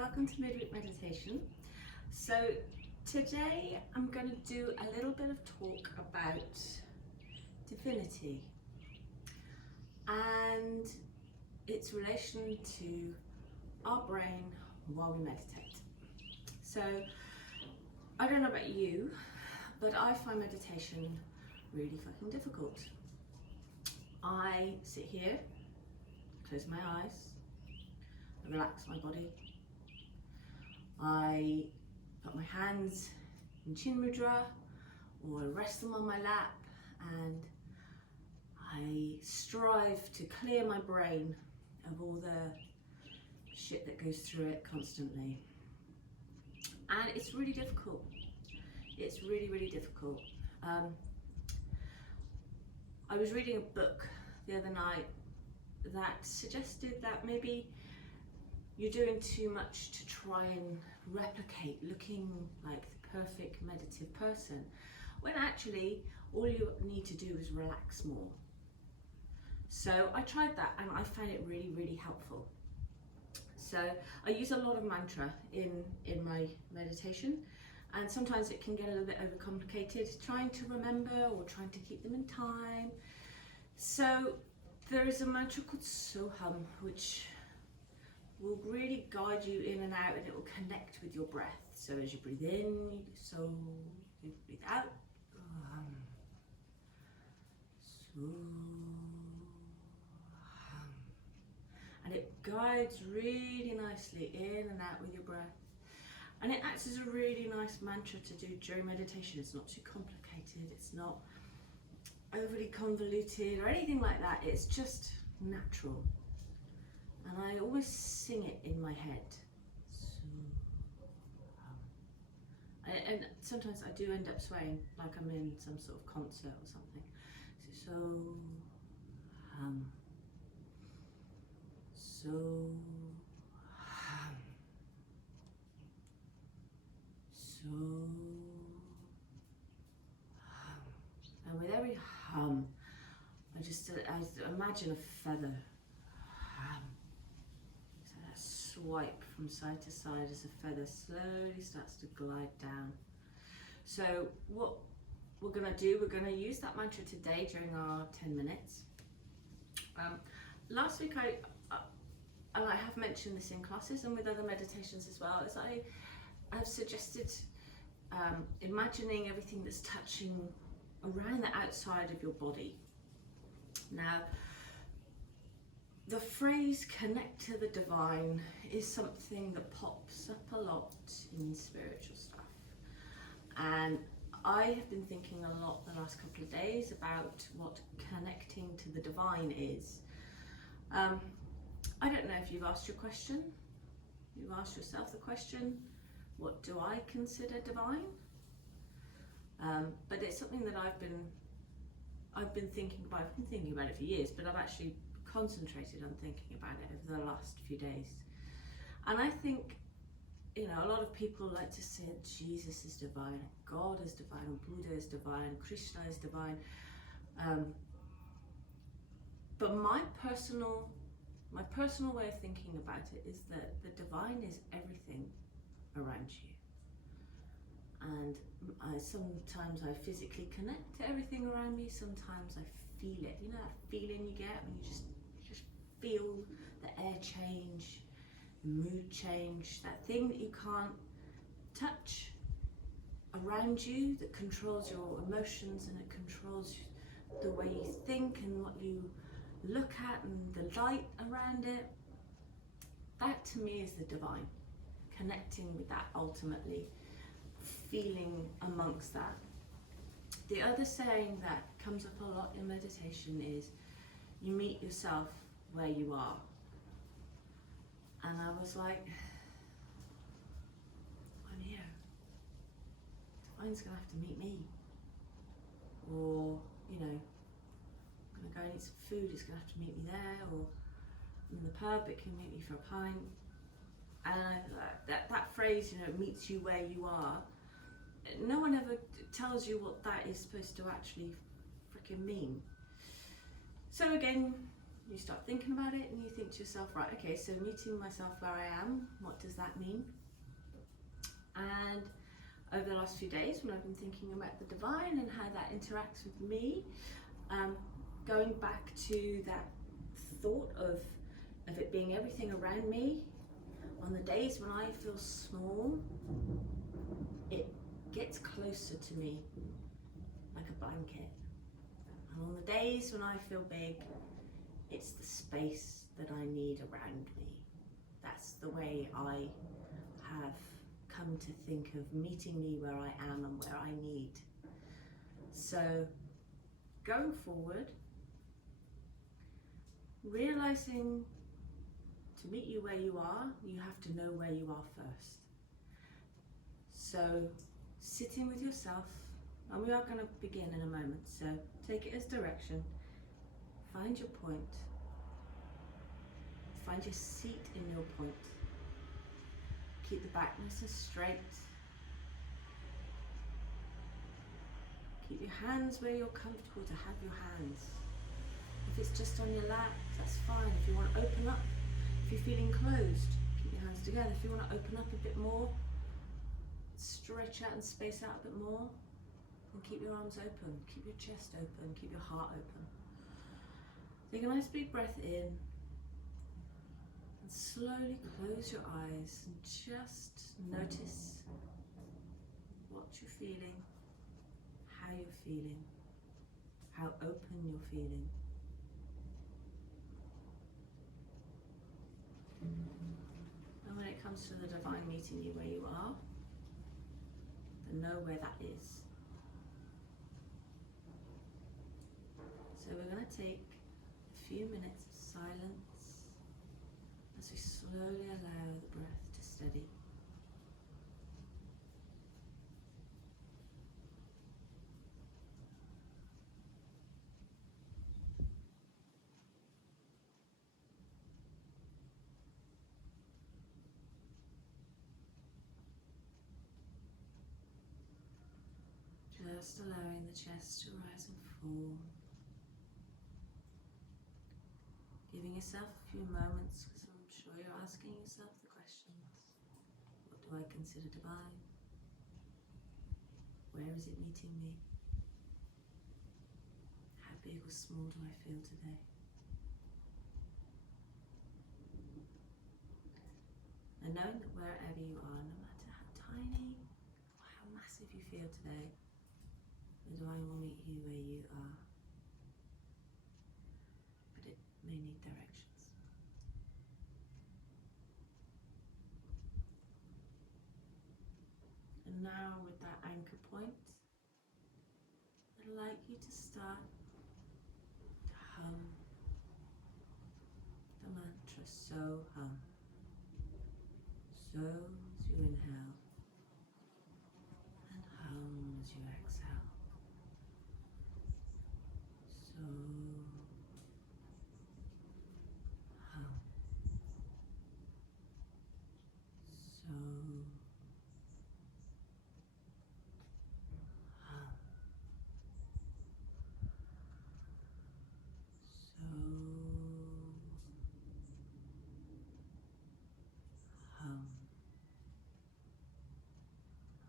welcome to Midweek Meditation. So today I'm going to do a little bit of talk about divinity and its relation to our brain while we meditate. So I don't know about you, but I find meditation really fucking difficult. I sit here, close my eyes, relax my body. I put my hands in chin mudra or I rest them on my lap, and I strive to clear my brain of all the shit that goes through it constantly. And it's really difficult. It's really, really difficult. I was reading a book the other night that suggested that maybe you're doing too much to try and replicate looking like the perfect meditative person, when actually all you need to do is relax more. So I tried that and I found it really, really helpful. So I use a lot of mantra in my meditation, and sometimes it can get a little bit overcomplicated trying to remember or trying to keep them in time. So there is a mantra called Soham, which will really guide you in and out, and it will connect with your breath. So as you breathe in, you do so, you breathe out. And it guides really nicely in and out with your breath. And it acts as a really nice mantra to do during meditation. It's not too complicated, it's not overly convoluted or anything like that. It's just natural. And I always sing it in my head. And sometimes I do end up swaying, like I'm in some sort of concert or something. So, and with every hum, I imagine a feather. So that swipe from side to side as a feather slowly starts to glide down. So what we're going to do, we're going to use that mantra today during our 10 minutes. Last week and I have mentioned this in classes and with other meditations as well, is I've suggested imagining everything that's touching around the outside of your body. Now, the phrase connect to the divine is something that pops up a lot in spiritual stuff. And I have been thinking a lot the last couple of days about what connecting to the divine is. I don't know if you've asked your question. You've asked yourself the question, what do I consider divine? But it's something that I've been thinking about. I've been thinking about it for years, but I've actually concentrated on thinking about it over the last few days. And I think, you know, a lot of people like to say Jesus is divine, God is divine, Buddha is divine, Krishna is divine. But my personal way of thinking about it is that the divine is everything around you. And sometimes I physically connect to everything around me, sometimes I feel it. You know that feeling you get when you just feel the air change, the mood change, that thing that you can't touch around you that controls your emotions and it controls the way you think and what you look at and the light around it. That to me is the divine, connecting with that ultimately, feeling amongst that. The other saying that comes up a lot in meditation is you meet yourself where you are. And I was like, I'm here. Divine's gonna have to meet me. Or, you know, I'm gonna go and eat some food, it's gonna have to meet me there, or I'm in the pub, it can meet me for a pint. And that phrase, you know, meets you where you are, no one ever tells you what that is supposed to actually freaking mean. So again, you start thinking about it and you think to yourself, right, okay, so meeting myself where I am, what does that mean? And over the last few days, when I've been thinking about the divine and how that interacts with me, going back to that thought of it being everything around me, on the days when I feel small, it gets closer to me like a blanket. And on the days when I feel big, it's the space that I need around me. That's the way I have come to think of meeting me where I am and where I need. So going forward, realizing to meet you where you are, you have to know where you are first. So sitting with yourself, and we are going to begin in a moment, so take it as direction. Find your point. Find your seat in your point. Keep the back nice and straight. Keep your hands where you're comfortable to have your hands. If it's just on your lap, that's fine. If you want to open up, if you're feeling closed, keep your hands together. If you want to open up a bit more, stretch out and space out a bit more, and keep your arms open, keep your chest open, keep your heart open. Take a nice big breath in and slowly close your eyes and just notice what you're feeling, how you're feeling, how open you're feeling. And when it comes to the divine meeting you where you are, then know where that is. So we're going to take a few minutes of silence as we slowly allow the breath to steady. Just allowing the chest to rise and fall. Giving yourself a few moments, because I'm sure you're asking yourself the questions. What do I consider divine? Where is it meeting me? How big or small do I feel today? And knowing that wherever you are, no matter how tiny or how massive you feel today, the divine will meet you where you are. But it may need directions. And now with that anchor point, I'd like you to start to hum the mantra So hum. So as you inhale and hum as you exhale. So hum. So hum. So hum.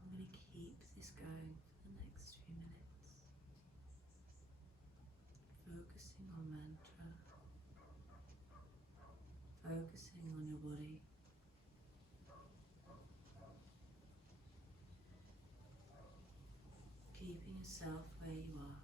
I'm going to keep this going for the next few minutes, focusing on mantra, focusing on your body, keeping yourself where you are.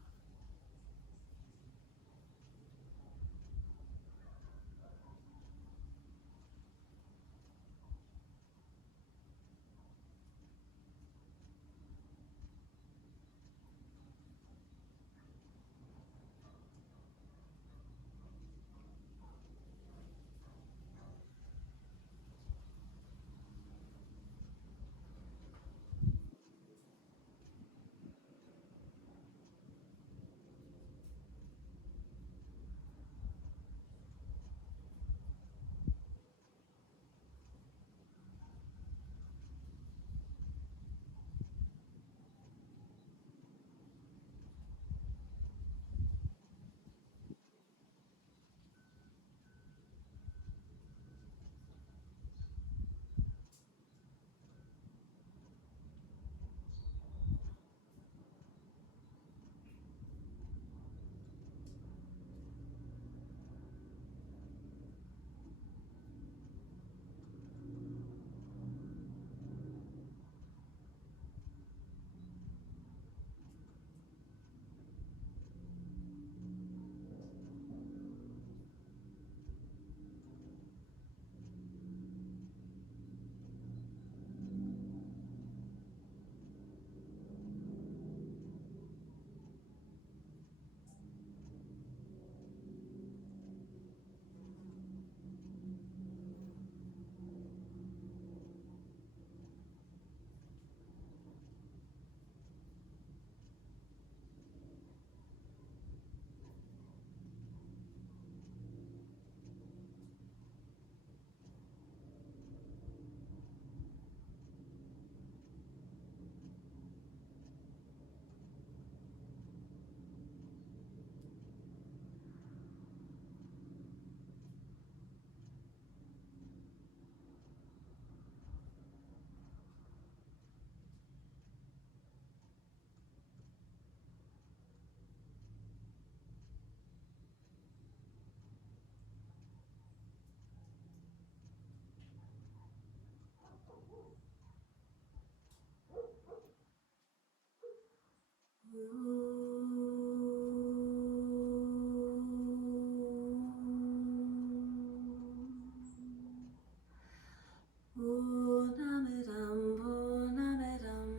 Purnamidam Purnamidam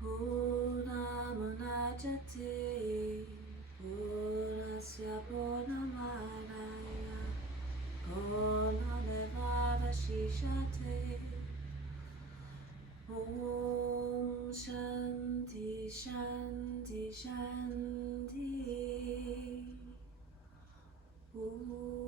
Purnamunajati Purnasya Purnamadaya Purnamevavashishate Om Shanti Shanti Shanti Om